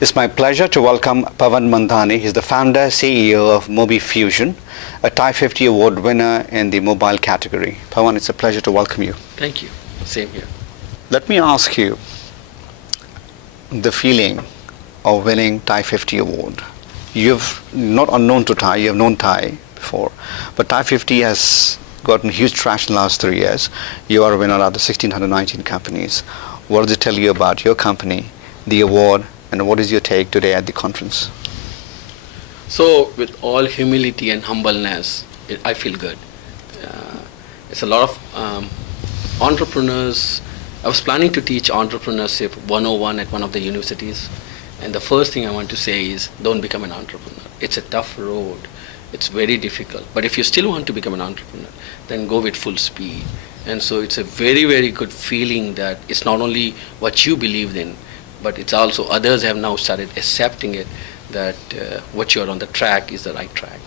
It's my pleasure to welcome Pavan Mandhani. He's the founder, CEO of Mobifusion, a TiE50 award winner in the mobile category. Pavan, it's a pleasure to welcome you. Thank you. Same here. Let me ask you the feeling of winning TiE50 award. You've not unknown to TiE, you have known TiE before, but TiE50 has gotten huge traction in the last 3 years. You are a winner out of 1,619 companies. What does it tell you about your company, the award, and what is your take today at the conference? So, with all humility and humbleness, I feel good. It's a lot of entrepreneurs. I was planning to teach entrepreneurship 101 at one of the universities, and the first thing I want to say is don't become an entrepreneur. It's a tough road. It's very difficult. But if you still want to become an entrepreneur, then go with full speed. And so it's a very, very good feeling that it's not only what you believed in, but it's also others have now started accepting it, that what you're on the track is the right track.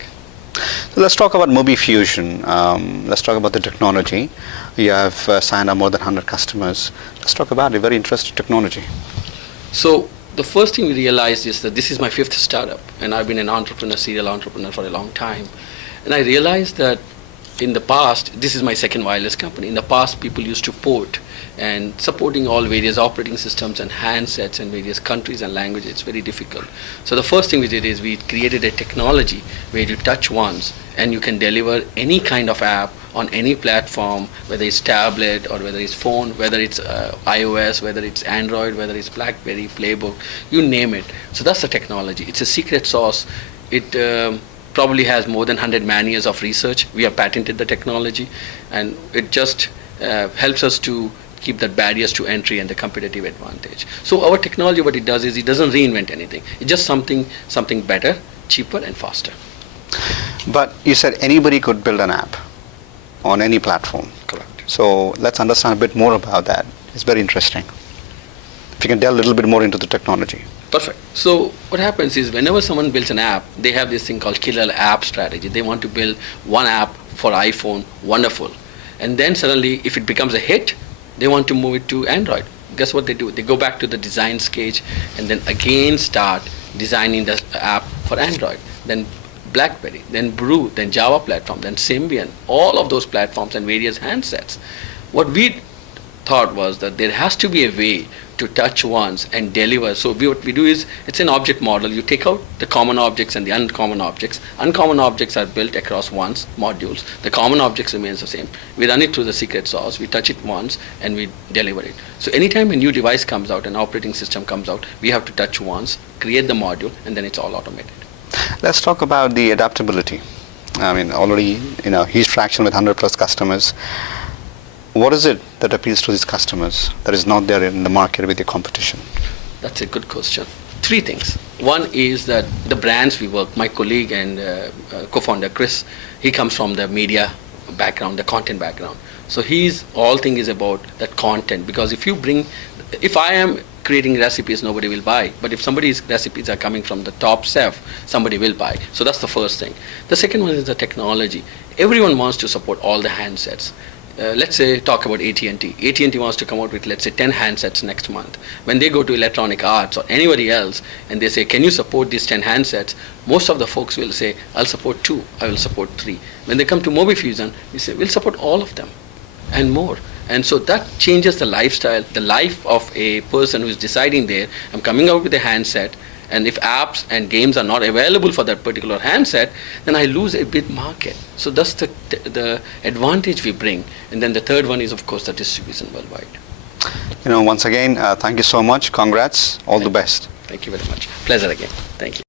So let's talk about Mobifusion. Let's talk about the technology. You have signed up more than 100 customers. Let's talk about a very interesting technology. So the first thing we realized is that this is my 5th startup, and I've been an entrepreneur, serial entrepreneur for a long time. And I realized that in the past, this is my second wireless company. In the past, people used to port and supporting all various operating systems and handsets in various countries and languages. It's very difficult. So the first thing we did is we created a technology where you touch once and you can deliver any kind of app on any platform, whether it's tablet or whether it's phone, whether it's iOS, whether it's Android, whether it's BlackBerry, Playbook, you name it. So that's the technology. It's a secret sauce. It probably has more than 100 man years of research. We have patented the technology, and it just helps us to keep that barriers to entry and the competitive advantage. So our technology, what it does is it doesn't reinvent anything. It's just something better, cheaper and faster. But you said anybody could build an app on any platform. Correct. So let's understand a bit more about that. It's very interesting. If you can delve a little bit more into the technology. Perfect. So what happens is whenever someone builds an app, they have this thing called killer app strategy. They want to build one app for iPhone, wonderful. And then suddenly, if it becomes a hit, they want to move it to Android. Guess what they do? They go back to the design stage and then again start designing the app for Android. Then BlackBerry, then Brew, then Java platform, then Symbian, all of those platforms and various handsets. What we thought was that there has to be a way to touch once and deliver. So what we do is, it's an object model. You take out the common objects and the uncommon objects. Uncommon objects are built across once, modules. The common objects remains the same. We run it through the secret sauce. We touch it once and we deliver it. So anytime a new device comes out, an operating system comes out, we have to touch once, create the module, and then it's all automated. Let's talk about the adaptability. I mean, already, huge traction with 100 plus customers. What is it that appeals to these customers that is not there in the market with your competition? That's a good question. 3 things. One is that the brands we work, my colleague and co-founder Chris, he comes from the media background, the content background. So his all thing is about that content, because if I am creating recipes, nobody will buy. But if somebody's recipes are coming from the top chef, somebody will buy. So that's the first thing. The second one is the technology. Everyone wants to support all the handsets. Let's say talk about AT&T. AT&T wants to come out with, let's say, 10 handsets next month. When they go to Electronic Arts or anybody else and they say, can you support these 10 handsets? Most of the folks will say, I'll support 2, I will support 3. When they come to Mobifusion, we say, we'll support all of them and more. And so that changes the lifestyle, the life of a person who is deciding there, I'm coming out with a handset, and if apps and games are not available for that particular handset, then I lose a big market. So that's the advantage we bring. And then the third one is, of course, the distribution worldwide. Once again, thank you so much. Congrats. All the best. Thank you very much. Pleasure again. Thank you.